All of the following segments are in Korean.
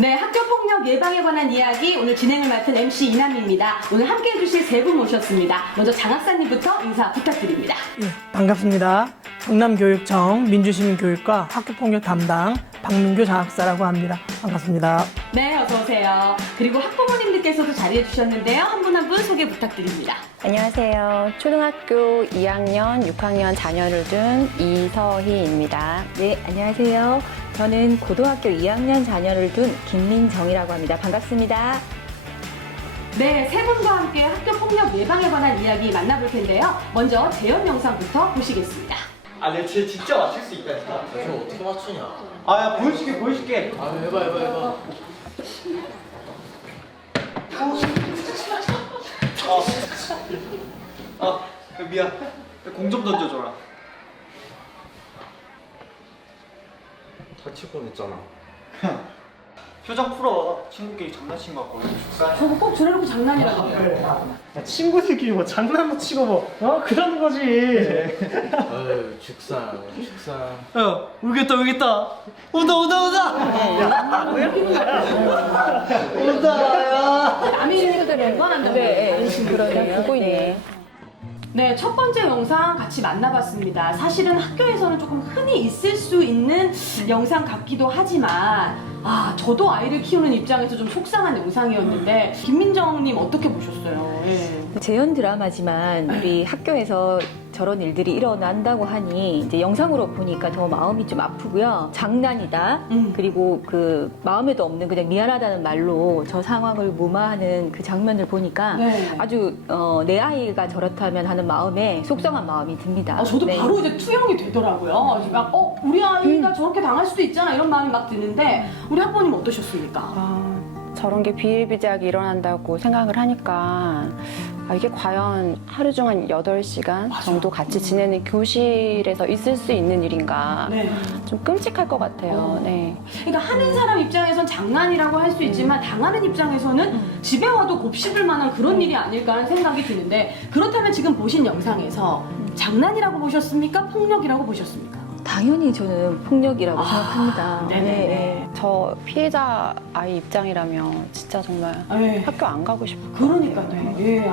네, 학교폭력 예방에 관한 이야기 오늘 진행을 맡은 MC 이남희입니다. 오늘 함께 해주실 세 분 모셨습니다. 먼저 장 학사님부터 인사 부탁드립니다. 예, 반갑습니다. 경남교육청 민주시민교육과 학교폭력 담당 박민규 장학사라고 합니다. 반갑습니다. 네, 어서 오세요. 그리고 학부모님들께서도 자리해 주셨는데요. 한 분 한 분 소개 부탁드립니다. 안녕하세요. 초등학교 2학년, 6학년 자녀를 둔 이서희입니다. 네, 안녕하세요. 저는 고등학교 2학년 자녀를 둔 김민정이라고 합니다. 반갑습니다. 네, 세 분과 함께 학교폭력 예방에 관한 이야기 만나볼 텐데요. 먼저 재현 영상부터 보시겠습니다. 아, 내가 진짜 맞출 수 있다. 저 어떻게 맞추냐? 아, 야, 보여줄게. 아, 해봐. 미안. 공 좀 던져줘라. 다칠 뻔했잖아. 표정 풀어. 친구끼리 장난친 것 같고. 저거 꼭 저래놓고 장난이라고 해요. 친구들끼리 뭐 장난도 치고 뭐 그러는 거지. 아유, 죽상. 야, 울겠다. 온다. 온다, 야. 남의 이름이 연관한다고 그러네요. 보고 있네. 네, 첫 번째 영상 같이 만나봤습니다. 사실은 학교에서는 조금 흔히 있을 수 있는 영상 같기도 하지만 저도 아이를 키우는 입장에서 좀 속상한 영상이었는데 김민정님 어떻게 보셨어요? 예. 재현 드라마지만 우리 학교에서 저런 일들이 일어난다고 하니 이제 영상으로 보니까 더 마음이 좀 아프고요. 장난이다. 그리고 그 마음에도 없는 그냥 미안하다는 말로 저 상황을 무마하는 그 장면을 보니까 네. 아주 내 아이가 저렇다면 하는 마음에 속상한 마음이 듭니다. 저도 네. 바로 이제 투영이 되더라고요. 막 우리 아이가 저렇게 당할 수도 있잖아 이런 마음이 막 드는데 우리 학부모님 어떠셨습니까? 저런 게 비일비재하게 일어난다고 생각을 하니까 이게 과연 하루 중 한 8시간 정도 같이 지내는 교실에서 있을 수 있는 일인가 네. 좀 끔찍할 것 같아요. 네. 그러니까 하는 사람 입장에선 장난이라고 할 수 있지만 당하는 입장에서는 집에 와도 곱씹을 만한 그런 일이 아닐까 하는 생각이 드는데 그렇다면 지금 보신 영상에서 장난이라고 보셨습니까? 폭력이라고 보셨습니까? 당연히 저는 폭력이라고 생각합니다. 네네네. 저 피해자 아이 입장이라면 진짜 정말 네. 학교 안 가고 싶을 것 그러니까요. 같아요. 예,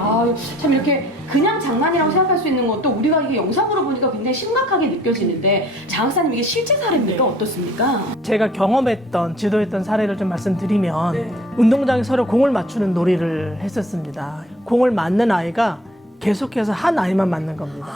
참 이렇게 그냥 장난이라고 생각할 수 있는 것도 우리가 이게 영상으로 보니까 굉장히 심각하게 느껴지는데 장 학사님 이게 실제 사례입니까? 어떻습니까? 제가 경험했던, 지도했던 사례를 좀 말씀드리면 네. 운동장에 서로 공을 맞추는 놀이를 했었습니다. 공을 맞는 아이가 계속해서 한 아이만 맞는 겁니다.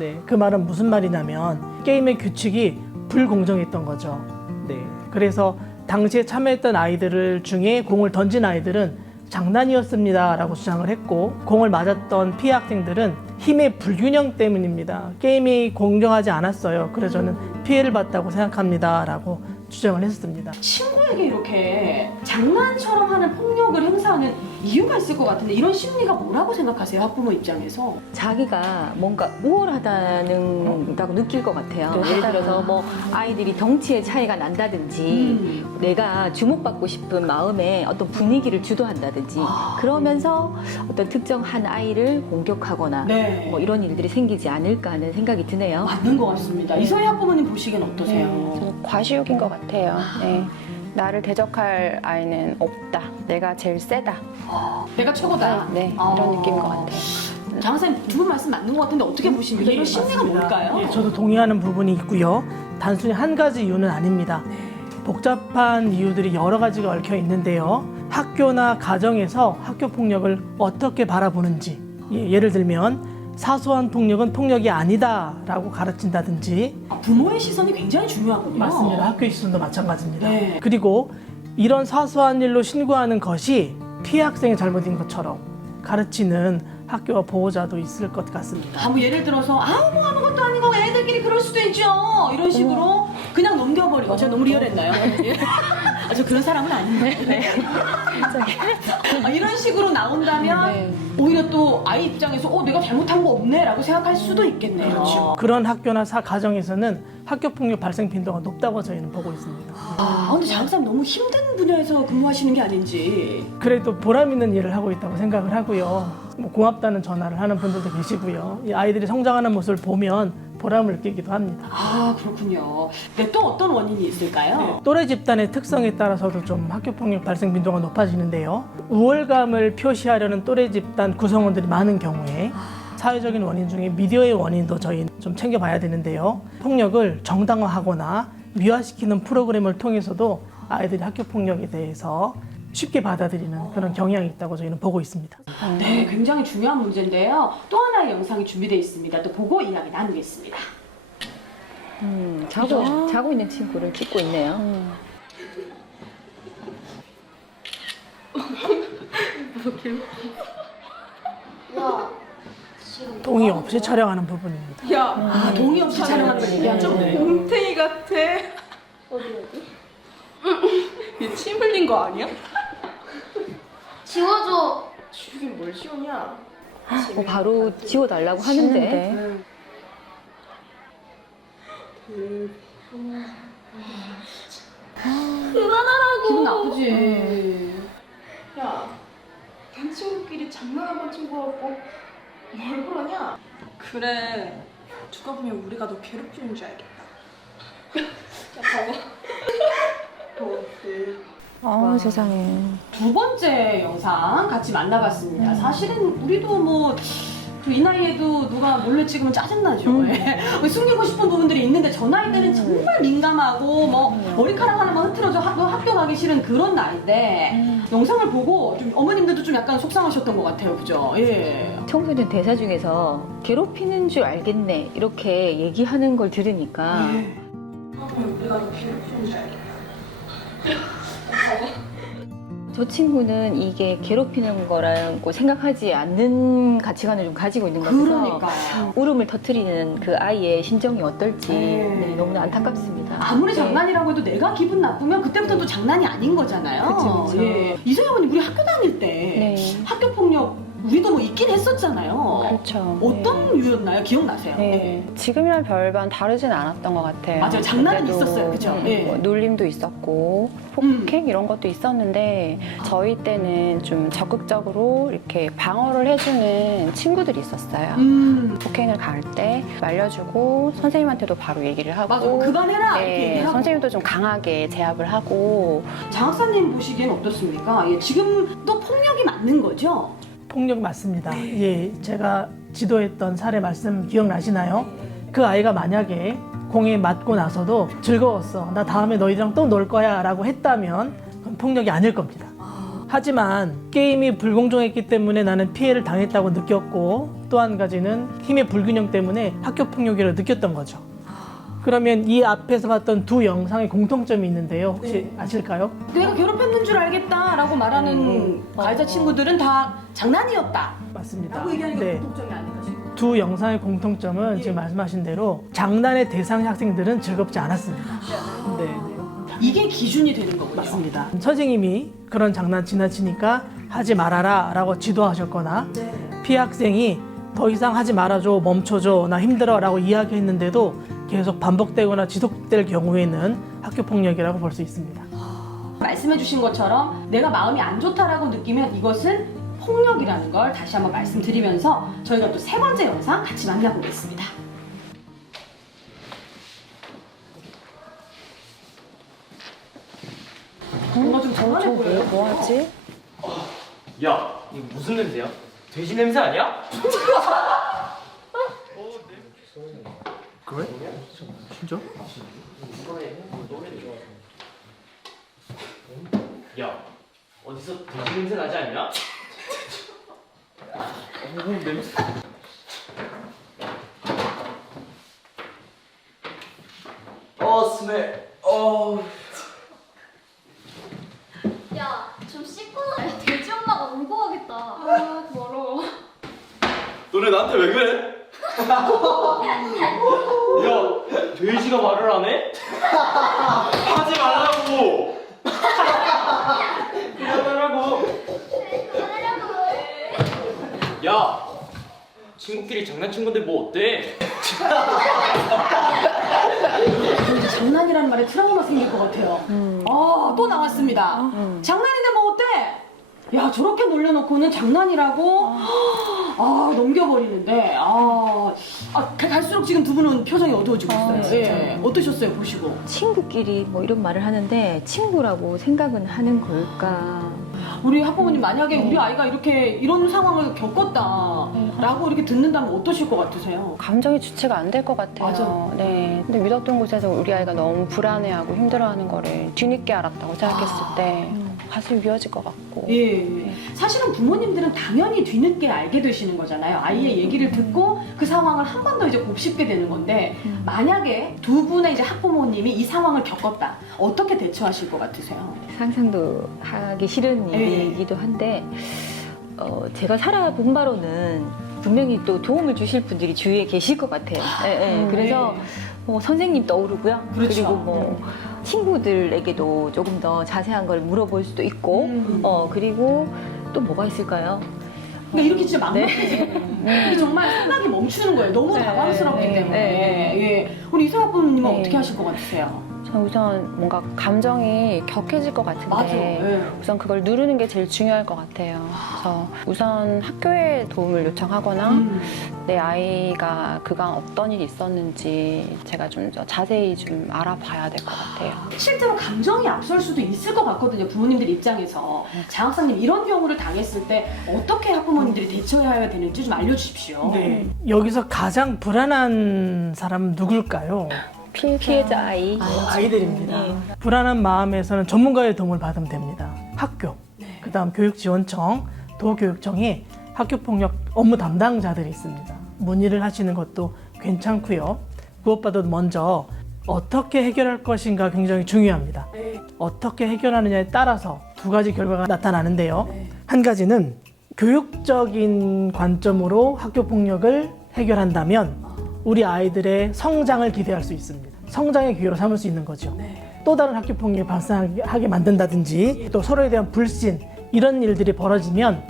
네, 그 말은 무슨 말이냐면 게임의 규칙이 불공정했던 거죠. 네, 그래서 당시에 참여했던 아이들 중에 공을 던진 아이들은 장난이었습니다라고 주장을 했고 공을 맞았던 피해 학생들은 힘의 불균형 때문입니다. 게임이 공정하지 않았어요. 그래서 저는 피해를 봤다고 생각합니다라고 주장을 했습니다. 친구에게 이렇게 장난처럼 하는 폭력을 행사하는 이유가 있을 것 같은데 이런 심리가 뭐라고 생각하세요? 학부모 입장에서? 자기가 뭔가 우월하다고 느낄 것 같아요. 예를 들어서 뭐 아이들이 덩치의 차이가 난다든지 내가 주목받고 싶은 마음에 어떤 분위기를 주도한다든지 그러면서 어떤 특정 한 아이를 공격하거나 네. 뭐 이런 일들이 생기지 않을까 하는 생각이 드네요. 맞는 것 같습니다. 이서희 학부모님 보시기엔 어떠세요? 저는 과시욕인 것 같아요. 네. 나를 대적할 아이는 없다. 내가 제일 세다. 내가 최고다. 네, 이런 느낌인 것 같아요. 장 학사님 두 분 말씀 맞는 것 같은데 어떻게 보십니까? 이런 심리가 뭘까요? 예, 저도 동의하는 부분이 있고요. 단순히 한 가지 이유는 아닙니다. 복잡한 이유들이 여러 가지가 얽혀 있는데요. 학교나 가정에서 학교 폭력을 어떻게 바라보는지, 예를 들면 사소한 폭력은 폭력이 아니다라고 가르친다든지, 부모의 시선이 굉장히 중요하군요. 맞습니다. 학교의 시선도 마찬가지입니다. 네. 그리고 이런 사소한 일로 신고하는 것이 피해 학생의 잘못인 것처럼 가르치는 학교와 보호자도 있을 것 같습니다. 뭐 예를 들어서 뭐 아무것도 아니고 애들끼리 그럴 수도 있죠. 이런 식으로 그냥 넘겨버리고 제가 너무 리얼했나요? 저 그런 사람은 아닌데. 이런 식으로 나온다면 오히려 또 아이 입장에서 내가 잘못한 거 없네 라고 생각할 수도 있겠네요. 그렇죠. 그런 학교나 가정에서는 학교 폭력 발생 빈도가 높다고 저희는 보고 있습니다. 근데 장 학사님 너무 힘든 분야에서 근무하시는 게 아닌지. 그래도 보람 있는 일을 하고 있다고 생각을 하고요. 뭐 고맙다는 전화를 하는 분들도 계시고요. 이 아이들이 성장하는 모습을 보면 보람을 느끼기도 합니다. 아, 그렇군요. 네, 또 어떤 원인이 있을까요? 또래 집단의 특성에 따라서도 좀 학교폭력 발생 빈도가 높아지는데요. 우월감을 표시하려는 또래 집단 구성원들이 많은 경우에 사회적인 원인 중에 미디어의 원인도 저희 좀 챙겨봐야 되는데요. 폭력을 정당화하거나 미화시키는 프로그램을 통해서도 아이들이 학교폭력에 대해서 쉽게 받아들이는 그런 경향이 있다고 저희는 보고 있습니다. 네, 굉장히 중요한 문제인데요. 또 하나의 영상이 준비되어 있습니다. 또 보고 이야기 나누겠습니다. 자고 있는 친구를 찍고 있네요. 동의 없이 촬영하는 부분입니다. 아, 동의 없이 촬영하는 걸 얘기하죠? 곰탱이 같아. 얘 침 흘린 거 아니야? 지워줘. 지우긴 뭘 지우냐? 바로 지워달라고 하는데. 그만하라고. 기분 나쁘지. 야, 반 친구끼리 장난 한번 친구 같고 뭘 그러냐? 그래, 누가 보면 우리가 너 괴롭히는 줄 알겠다. 야, 봐봐. 세상에. 두 번째 영상 같이 만나봤습니다. 사실은 우리도 뭐, 이 나이에도 누가 몰래 찍으면 짜증나죠. 예. 숨기고 싶은 부분들이 있는데 저 나이 때는 정말 민감하고 뭐 머리카락 하나만 흐트러져 학교 가기 싫은 그런 나이인데 영상을 보고 좀 어머님들도 좀 약간 속상하셨던 것 같아요. 그죠? 예. 청소년 대사 중에서 괴롭히는 줄 알겠네 이렇게 얘기하는 걸 들으니까 누가 보면 우리가 너 괴롭히는 줄 알겠다. 저 친구는 이게 괴롭히는 거라고 생각하지 않는 가치관을 좀 가지고 있는 것 같아서 그러니까요. 울음을 터뜨리는 그 아이의 심정이 어떨지 네. 너무나 안타깝습니다. 아무리 네. 장난이라고 해도 내가 기분 나쁘면 그때부터 또 장난이 아닌 거잖아요. 그쵸, 그쵸. 예. 이소영 어머니 우리 학교 다닐 때 네. 학교 폭력 우리도 뭐 있긴 했었잖아요. 그렇죠. 어떤 유였나요? 기억나세요? 네. 지금이랑 별반 다르진 않았던 것 같아요. 맞아요. 장난은 그때도, 있었어요. 그죠? 예. 뭐 놀림도 있었고 폭행 이런 것도 있었는데 저희 때는 좀 적극적으로 이렇게 방어를 해주는 친구들이 있었어요. 폭행을 가할 때 말려주고 선생님한테도 바로 얘기를 하고 맞아. 그만해라. 이렇게 네, 얘기를 하고. 선생님도 좀 강하게 제압을 하고 장학사님 보시기엔 어떻습니까? 예, 지금 또 폭력이 맞는 거죠? 폭력 맞습니다. 예, 제가 지도했던 사례 말씀 기억나시나요? 그 아이가 만약에 공에 맞고 나서도 즐거웠어. 나 다음에 너희랑 또 놀 거야 라고 했다면 그건 폭력이 아닐 겁니다. 하지만 게임이 불공정했기 때문에 나는 피해를 당했다고 느꼈고 또 한 가지는 힘의 불균형 때문에 학교 폭력이라고 느꼈던 거죠. 그러면 이 앞에서 봤던 두 영상의 공통점이 있는데요. 혹시 아실까요? 내가 괴롭혔는 줄 알겠다라고 말하는 가해자 친구들은 다 장난이었다. 맞습니다. 라고 얘기하는 게 네. 공통점이 아닐까 싶어요. 두 영상의 공통점은 지금 말씀하신 대로 장난의 대상 학생들은 즐겁지 않았습니다. 네, 이게 기준이 되는 거군요. 맞습니다. 선생님이 그런 장난 지나치니까 하지 말아라 라고 지도하셨거나 피해 학생이 더 이상 하지 말아줘, 멈춰줘, 나 힘들어 라고 이야기했는데도 계속 반복되거나 지속될 경우에는 학교폭력이라고 볼 수 있습니다. 말씀해 주신 것처럼 내가 마음이 안 좋다라고 느끼면 이것은 폭력이라는 걸 다시 한번 말씀드리면서 저희가 또 세 번째 영상 같이 만나보겠습니다. 뭔가 좀 정반해 보여요. 뭐하지? 야, 이거 무슨 냄새야? 돼지 냄새 아니야? 그래? 진짜? 야, 어디서 돼지 냄새 나지 않냐? 냄새. 스멜. 야, 좀 씻고 나야 돼지 엄마가 울고 가겠다. 아, 더러워. 너네 나한테 왜 그래? 야, 돼지가 말을 안 해? 하지 말라고. 그만하라고. 야, 친구끼리 장난친 건데 뭐 어때? 이제 장난이라는 말에 트라우마 생길 것 같아요. 또 나왔습니다. 장난인데 뭐 어때? 야, 저렇게 놀려놓고는 장난이라고 넘겨버리는데 갈수록 지금 두 분은 표정이 어두워지고 있어요. 예. 어떠셨어요, 보시고? 친구끼리 뭐 이런 말을 하는데 친구라고 생각은 하는 걸까? 우리 학부모님 만약에 우리 아이가 이런 상황을 겪었다라고 이렇게 듣는다면 어떠실 것 같으세요? 감정이 주체가 안 될 것 같아요. 맞아. 네. 근데 믿었던 곳에서 우리 아이가 너무 불안해하고 힘들어하는 거를 뒤늦게 알았다고 생각했을 때 가슴이 미어질 것 같고. 예. 사실은 부모님들은 당연히 뒤늦게 알게 되시는 거잖아요. 아이의 얘기를 듣고 그 상황을 한 번 더 이제 곱씹게 되는 건데 만약에 두 분의 이제 학부모님이 이 상황을 겪었다. 어떻게 대처하실 것 같으세요? 상상도 하기 싫은 일이기도 한데 제가 살아본 바로는 분명히 또 도움을 주실 분들이 주위에 계실 것 같아요. 그래서 뭐 선생님 떠오르고요. 그렇죠. 그리고 뭐 친구들에게도 조금 더 자세한 걸 물어볼 수도 있고 그리고 또 뭐가 있을까요? 그러니까 이렇게 진짜 막막해지고 이게 정말 생각이 멈추는 거예요. 너무 당황스럽기 때문에. 예. 우리 이소영 학부모님은 네. 어떻게 하실 것 같으세요? 저는 우선 뭔가 감정이 격해질 것 같은데 맞아. 예. 우선 그걸 누르는 게 제일 중요할 것 같아요. 그래서 우선 학교에 도움을 요청하거나 내 아이가 그간 어떤 일이 있었는지 제가 좀 더 자세히 좀 알아봐야 될 것 같아요. 실제로 감정이 앞설 수도 있을 것 같거든요. 부모님들 입장에서. 장학사님 이런 경우를 당했을 때 어떻게 학부모님들이 대처해야 되는지 좀 알려주십시오. 네. 여기서 가장 불안한 사람은 누굴까요? 피해자 아이. 아이들입니다. 불안한 마음에서는 전문가의 도움을 받으면 됩니다. 학교, 그다음 교육지원청, 도교육청에 학교폭력 업무 담당자들이 있습니다. 문의를 하시는 것도 괜찮고요. 무엇보다도 먼저 어떻게 해결할 것인가 굉장히 중요합니다. 어떻게 해결하느냐에 따라서 두 가지 결과가 나타나는데요. 한 가지는 교육적인 관점으로 학교폭력을 해결한다면 우리 아이들의 성장을 기대할 수 있습니다. 성장의 기회로 삼을 수 있는 거죠. 또 다른 학교폭력이 발생하게 만든다든지 또 서로에 대한 불신 이런 일들이 벌어지면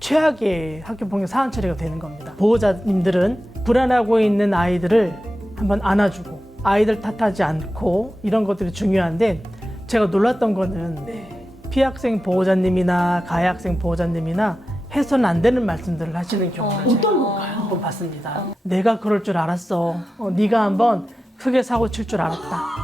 최악의 학교폭력 사안 처리가 되는 겁니다. 보호자님들은 불안하고 있는 아이들을 한번 안아주고 아이들 탓하지 않고 이런 것들이 중요한데 제가 놀랐던 거는 피학생 보호자님이나 가해학생 보호자님이나 해서는 안 되는 말씀들을 하시는 경우를 어떤 건가요? 한번 봤습니다. 내가 그럴 줄 알았어. 네가 한번 크게 사고 칠 줄 알았다.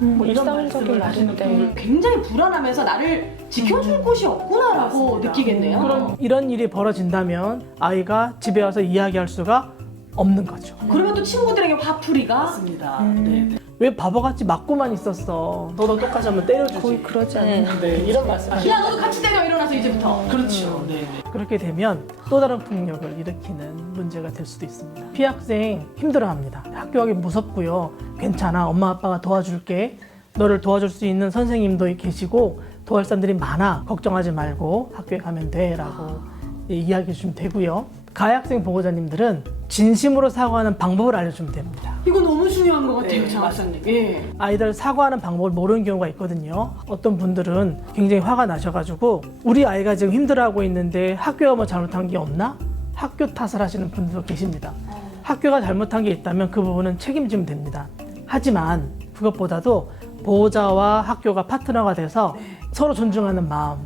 뭐 이런 일상적인 말씀을 하시는 말인데. 경우를 굉장히 불안하면서 나를 지켜줄 곳이 없구나라고 느끼겠네요. 이런 일이 벌어진다면 아이가 집에 와서 이야기할 수가 없는 거죠. 그러면 또 친구들에게 화풀이가 맞습니다. 네. 왜 바보같이 맞고만 있었어? 너도 똑같이 한번 때려주지. 거의 그러지 않나요? 네, 이런 말씀. 야 너도 같이 때려 일어나서 이제부터. 그렇죠. 네. 그렇게 되면 또 다른 폭력을 일으키는 문제가 될 수도 있습니다. 피학생 힘들어합니다. 학교 가기 무섭고요. 괜찮아. 엄마 아빠가 도와줄게. 너를 도와줄 수 있는 선생님도 계시고 도와줄 사람들이 많아. 걱정하지 말고 학교에 가면 돼. 라고 이야기해 주시면 되고요. 가해학생 보호자님들은 진심으로 사과하는 방법을 알려주면 됩니다. 이거 너무 중요한 것 같아요, 장학사님. 예. 아이들 사과하는 방법을 모르는 경우가 있거든요. 어떤 분들은 굉장히 화가 나셔가지고 우리 아이가 지금 힘들어하고 있는데 학교가 뭐 잘못한 게 없나? 학교 탓을 하시는 분들도 계십니다. 학교가 잘못한 게 있다면 그 부분은 책임지면 됩니다. 하지만 그것보다도 보호자와 학교가 파트너가 돼서 서로 존중하는 마음,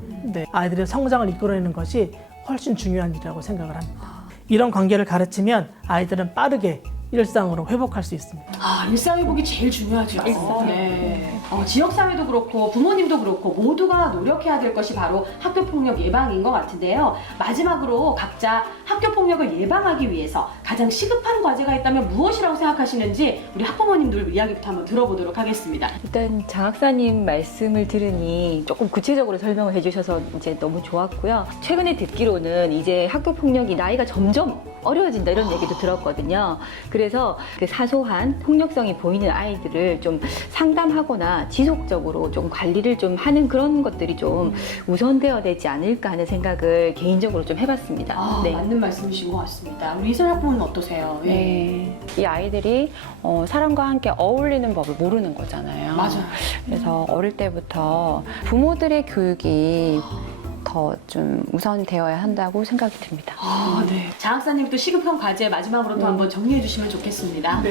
아이들의 성장을 이끌어내는 것이 훨씬 중요한 일이라고 생각을 합니다. 이런 관계를 가르치면 아이들은 빠르게 일상으로 회복할 수 있습니다. 일상 회복이 제일 중요하죠. 네. 지역사회도 그렇고 부모님도 그렇고 모두가 노력해야 될 것이 바로 학교폭력 예방인 것 같은데요. 마지막으로 각자 학교폭력을 예방하기 위해서 가장 시급한 과제가 있다면 무엇이라고 생각하시는지 우리 학부모님들 이야기부터 한번 들어보도록 하겠습니다. 일단 장학사님 말씀을 들으니 조금 구체적으로 설명을 해주셔서 이제 너무 좋았고요. 최근에 듣기로는 이제 학교폭력이 나이가 점점 어려워진다 이런 얘기도 들었거든요. 그래서 그 사소한 폭력성이 보이는 아이들을 좀 상담하거나 지속적으로 좀 관리를 좀 하는 그런 것들이 좀 우선되어야 되지 않을까 하는 생각을 개인적으로 좀 해봤습니다. 맞는 말씀이신 것 같습니다. 우리 이선 학부모는 어떠세요? 네. 이 아이들이 사람과 함께 어울리는 법을 모르는 거잖아요. 맞아요. 그래서 어릴 때부터 부모들의 교육이 더 좀 우선되어야 한다고 생각이 듭니다. 네. 장학사님도 시급한 과제 마지막으로 또 한번 정리해 주시면 좋겠습니다.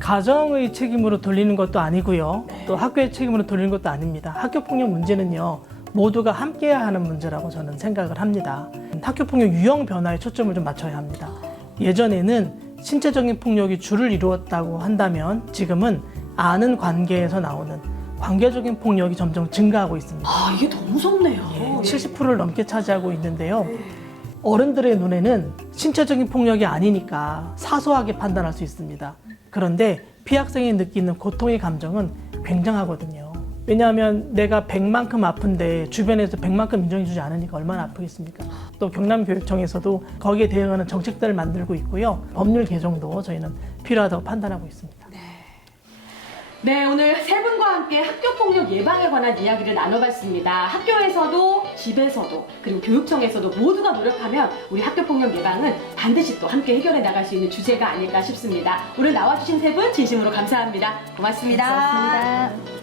가정의 책임으로 돌리는 것도 아니고요. 또 학교의 책임으로 돌리는 것도 아닙니다. 학교폭력 문제는요. 모두가 함께해야 하는 문제라고 저는 생각을 합니다. 학교폭력 유형 변화에 초점을 좀 맞춰야 합니다. 예전에는 신체적인 폭력이 주를 이루었다고 한다면 지금은 아는 관계에서 나오는 관계적인 폭력이 점점 증가하고 있습니다. 아, 이게 더 무섭네요. 70%를 넘게 차지하고 있는데요. 어른들의 눈에는 신체적인 폭력이 아니니까 사소하게 판단할 수 있습니다. 그런데 피학생이 느끼는 고통의 감정은 굉장하거든요. 왜냐하면 내가 100만큼 아픈데 주변에서 100만큼 인정해주지 않으니까 얼마나 아프겠습니까? 또 경남교육청에서도 거기에 대응하는 정책들을 만들고 있고요. 법률 개정도 저희는 필요하다고 판단하고 있습니다. 네, 오늘 세 분과 함께 학교폭력 예방에 관한 이야기를 나눠봤습니다. 학교에서도 집에서도 그리고 교육청에서도 모두가 노력하면 우리 학교폭력 예방은 반드시 또 함께 해결해 나갈 수 있는 주제가 아닐까 싶습니다. 오늘 나와주신 세 분 진심으로 감사합니다. 고맙습니다. 고맙습니다.